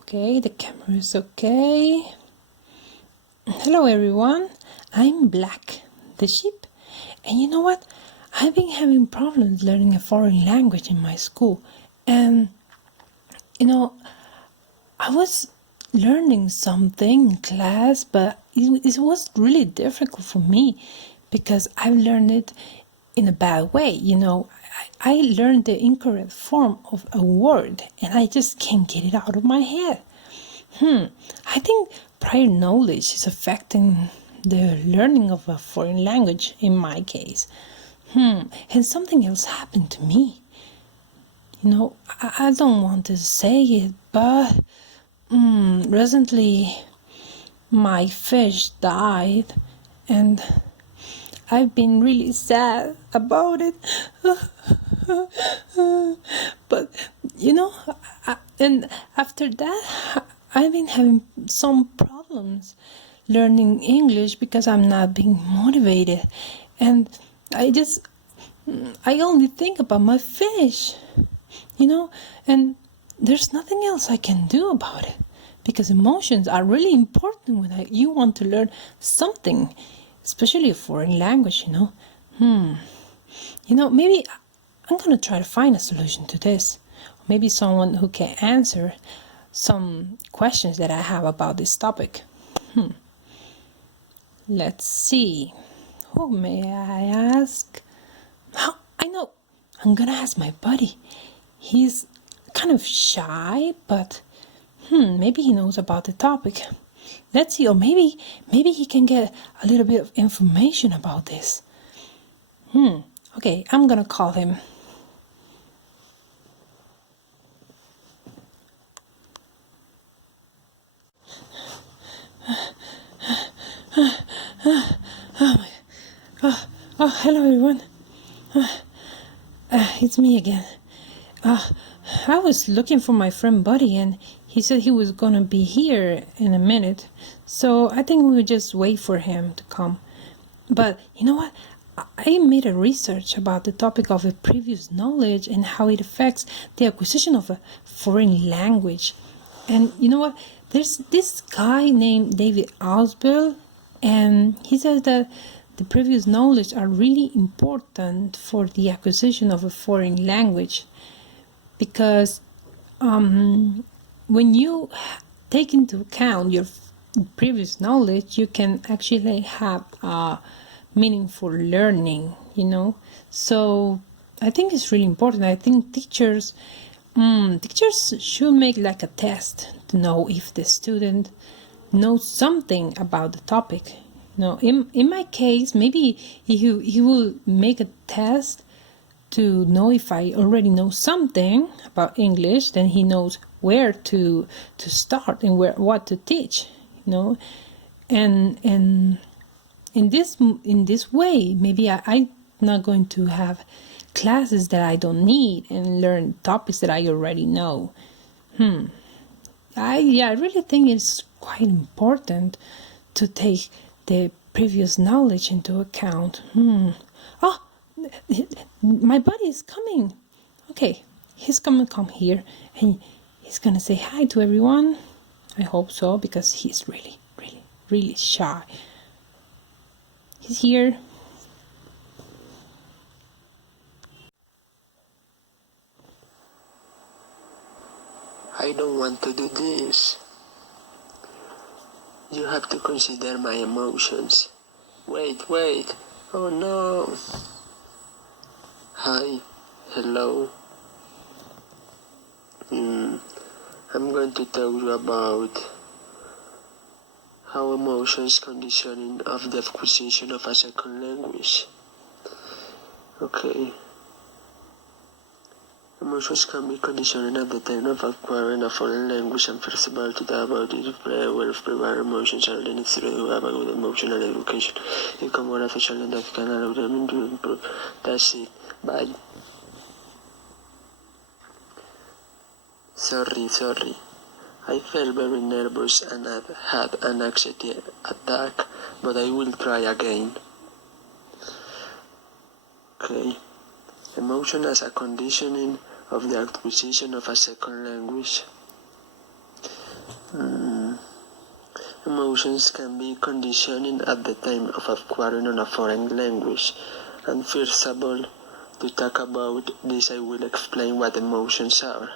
Okay, the camera is okay. Hello everyone, I'm Black, the sheep. And you know what? I've been having problems learning a foreign language in my school. And I was learning something in class, but it was really difficult for me because I've learned it in a bad way. I learned the incorrect form of a word and I just can't get it out of my head. I think prior knowledge is affecting the learning of a foreign language in my case. And something else happened to me. I don't want to say it, but recently my fish died and I've been really sad about it. But and after that, I've been having some problems learning English because I'm not being motivated. And I just, I only think about my fish, and there's nothing else I can do about it because emotions are really important when you want to learn something, especially a foreign language. Maybe I'm gonna try to find a solution to this. Maybe someone who can answer some questions that I have about this topic. Let's see. Who may I ask? Oh, I know. I'm gonna ask my buddy. He's kind of shy, but maybe he knows about the topic. Let's see, or maybe he can get a little bit of information about this. Okay, I'm gonna call him. Oh, hello everyone. It's me again. I was looking for my friend Buddy and he said he was gonna be here in a minute. So I think we would just wait for him to come. But you know what? I made a research about the topic of a previous knowledge and how it affects the acquisition of a foreign language. And you know what? There's this guy named David Ausubel, and he says that the previous knowledge are really important for the acquisition of a foreign language because when you take into account your previous knowledge, you can actually have meaningful learning, So I think it's really important. I think teachers should make like a test to know if the student knows something about the topic. In my case, maybe he will make a test to know if I already know something about English, then he knows where to start and what to teach, and in this way, maybe I'm not going to have classes that I don't need and learn topics that I already know. I really think it's quite important to take the previous knowledge into account. Oh, my buddy is coming. Okay, he's gonna come here and he's gonna say hi to everyone. I hope so because he's really, really, really shy. He's here. I don't want to do this. You have to consider my emotions. Wait. Oh no. Hi. Hello. I'm going to tell you about how emotions conditioning of the acquisition of a second language. Okay. Emotions can be conditioning at the time of acquiring a foreign language, and first of all, to talk about it, play aware of prior emotions are the necessary to have a good emotional education. You can more efficient that can allow them to improve. That's it. Bye. Sorry. I felt very nervous and I had an anxiety attack, but I will try again. Okay. Emotion as a conditioning of the acquisition of a second language. Emotions can be conditioning at the time of acquiring a foreign language. And first of all, to talk about this, I will explain what emotions are.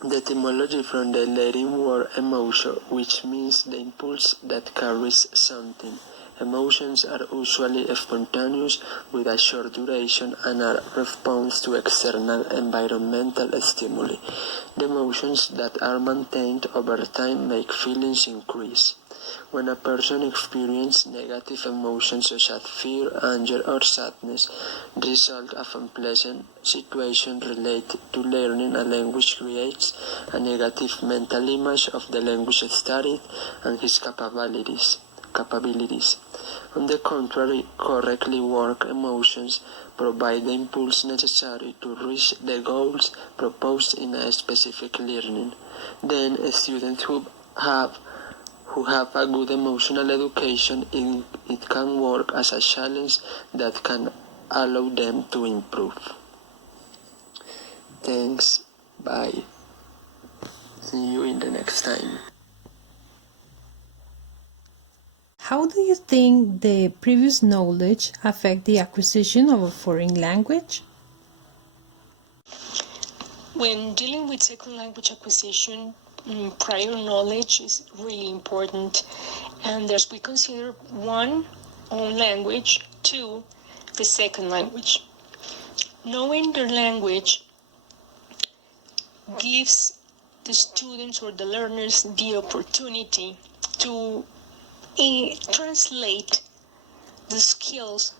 The etymology from the Latin word emotion, which means the impulse that carries something. Emotions are usually spontaneous with a short duration and are response to external environmental stimuli. The emotions that are maintained over time make feelings increase. When a person experiences negative emotions such as fear, anger, or sadness, the result of unpleasant situations related to learning a language creates a negative mental image of the language studied and his capabilities. On the contrary, correctly worked emotions provide the impulse necessary to reach the goals proposed in a specific learning. Then, students who have a good emotional education, it can work as a challenge that can allow them to improve. Thanks. Bye. See you in the next time. How do you think the previous knowledge affect the acquisition of a foreign language? When dealing with second language acquisition, prior knowledge is really important. And as we consider one, own language, two, the second language. Knowing their language gives the students or the learners the opportunity to translate the skills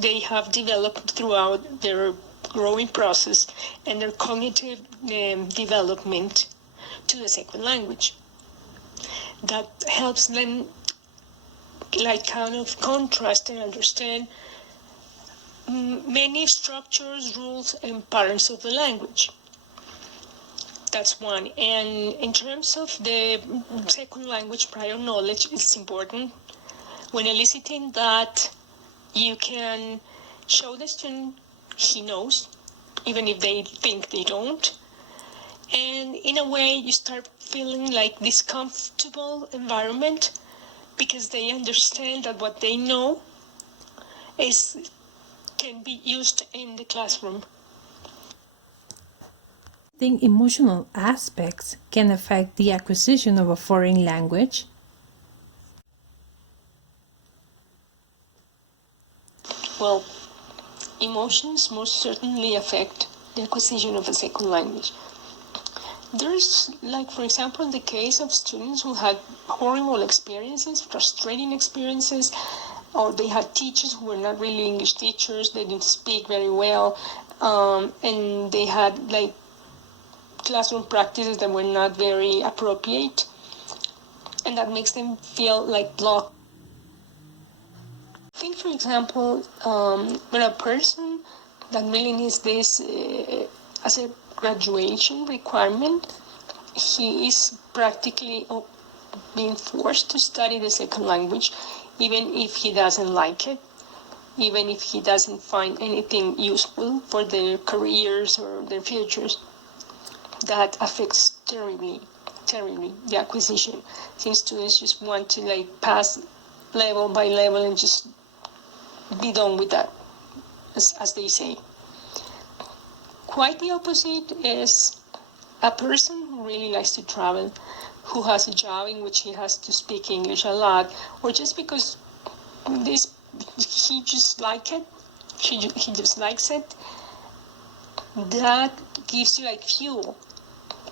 they have developed throughout their growing process and their cognitive development to the second language. That helps them kind of contrast and understand many structures, rules, and patterns of the language. That's one. And in terms of the second language prior knowledge, it's important when eliciting that you can show the student he knows, even if they think they don't. And in a way, you start feeling like this comfortable environment because they understand that what they know can be used in the classroom. I think emotional aspects can affect the acquisition of a foreign language. Well, emotions most certainly affect the acquisition of a second language. There's, for example, in the case of students who had horrible experiences, frustrating experiences, or they had teachers who were not really English teachers, they didn't speak very well, and they had classroom practices that were not very appropriate, and that makes them feel blocked. I think, for example, when a person that really needs this as a graduation requirement, he is practically being forced to study the second language, even if he doesn't like it, even if he doesn't find anything useful for their careers or their futures. That affects terribly the acquisition, since students just want to pass level by level and just be done with that, as they say. Quite the opposite is a person who really likes to travel, who has a job in which he has to speak English a lot, or just because he just likes it, he just likes it. That gives you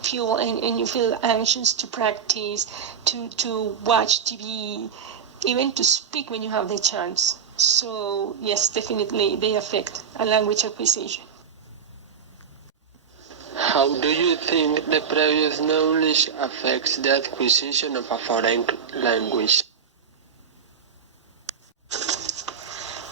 fuel, and you feel anxious to practice, to watch TV, even to speak when you have the chance. So yes, definitely they affect a language acquisition. How do you think the previous knowledge affects the acquisition of a foreign language?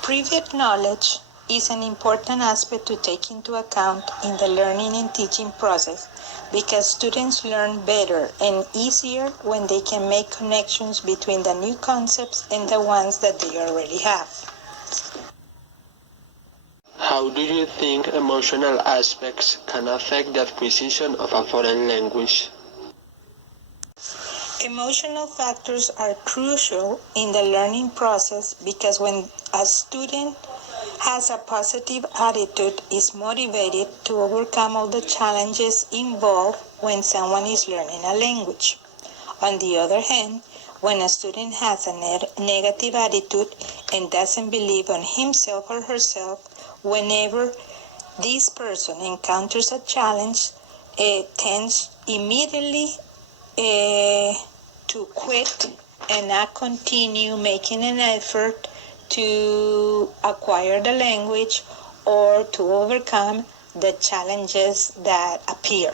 Previous knowledge is an important aspect to take into account in the learning and teaching process because students learn better and easier when they can make connections between the new concepts and the ones that they already have. How do you think emotional aspects can affect the acquisition of a foreign language? Emotional factors are crucial in the learning process because when a student has a positive attitude, is motivated to overcome all the challenges involved when someone is learning a language. On the other hand, when a student has a negative attitude and doesn't believe on himself or herself, whenever this person encounters a challenge, it tends immediately to quit and not continue making an effort to acquire the language or to overcome the challenges that appear.